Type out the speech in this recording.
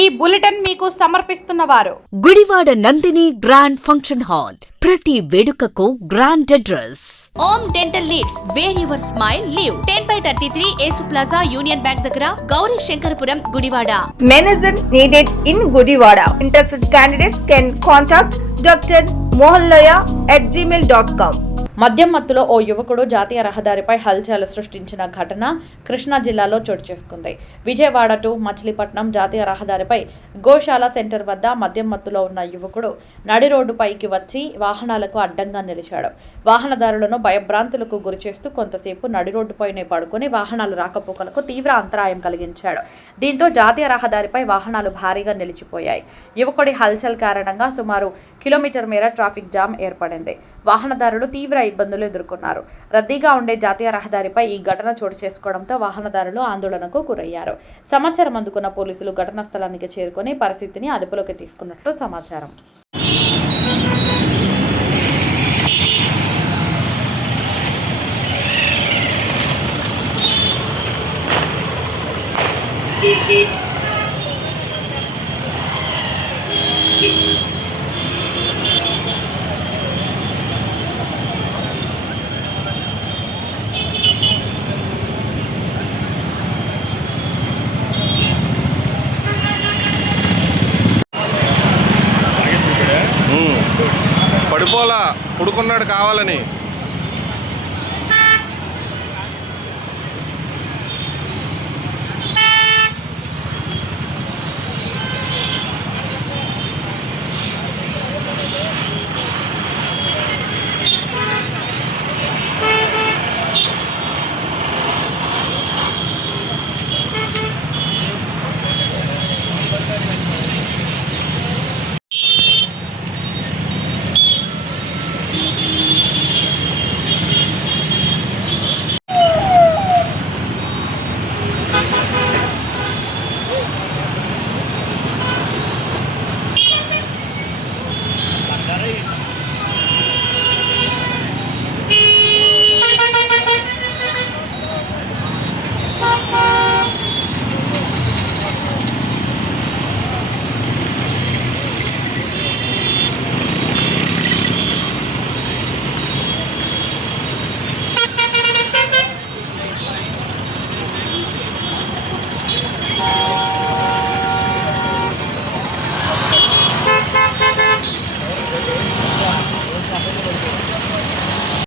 ఈ బులెటిన్ మీకు సమర్పిస్తున్న వారు Gudivada Nandini grand function hall. ప్రతి వేడుకకు grand address. Om dental leads where your smile live 10/33 Esu plaza Union Bank దగ్గర Gauri Shankarapuram Gudivada. Manager needed in Gudivada. Interested candidates can contact Dr. mohallaya@gmail.com. మద్యం మత్తులో ఓ యువకుడు జాతీయ రహదారిపై హల్చల్ సృష్టించిన ఘటన కృష్ణా జిల్లాలో చోటు చేసుకుంది. విజయవాడ టు మచిలీపట్నం జాతీయ రహదారిపై గోశాల సెంటర్ వద్ద మద్యం మత్తులో ఉన్న యువకుడు నడి రోడ్డుపైకి వచ్చి వాహనాలకు అడ్డంగా నిలిచాడు. వాహనదారులను భయభ్రాంతులకు గురిచేస్తూ కొంతసేపు నడి రోడ్డుపైనే పడుకుని వాహనాలు రాకపోకలకు తీవ్ర అంతరాయం కలిగించాడు. దీంతో జాతీయ రహదారిపై వాహనాలు భారీగా నిలిచిపోయాయి. యువకుడి హల్చల్ కారణంగా సుమారు కిలోమీటర్ మేర ట్రాఫిక్ జామ్ ఏర్పడింది. వాహనదారులు తీవ్ర ఇబ్బందులు ఎదుర్కొన్నారు. రద్దీగా ఉండే జాతీయ రహదారిపై ఈ ఘటన చోటు చేసుకోవడంతో వాహనదారులు ఆందోళనకు గురయ్యారు. సమాచారం అందుకున్న పోలీసులు ఘటనా స్థలానికి చేరుకొని పరిస్థితిని అదుపులోకి తీసుకున్నట్లు సమాచారం. పడిపోలా పుడుకున్నాడు కావాలని.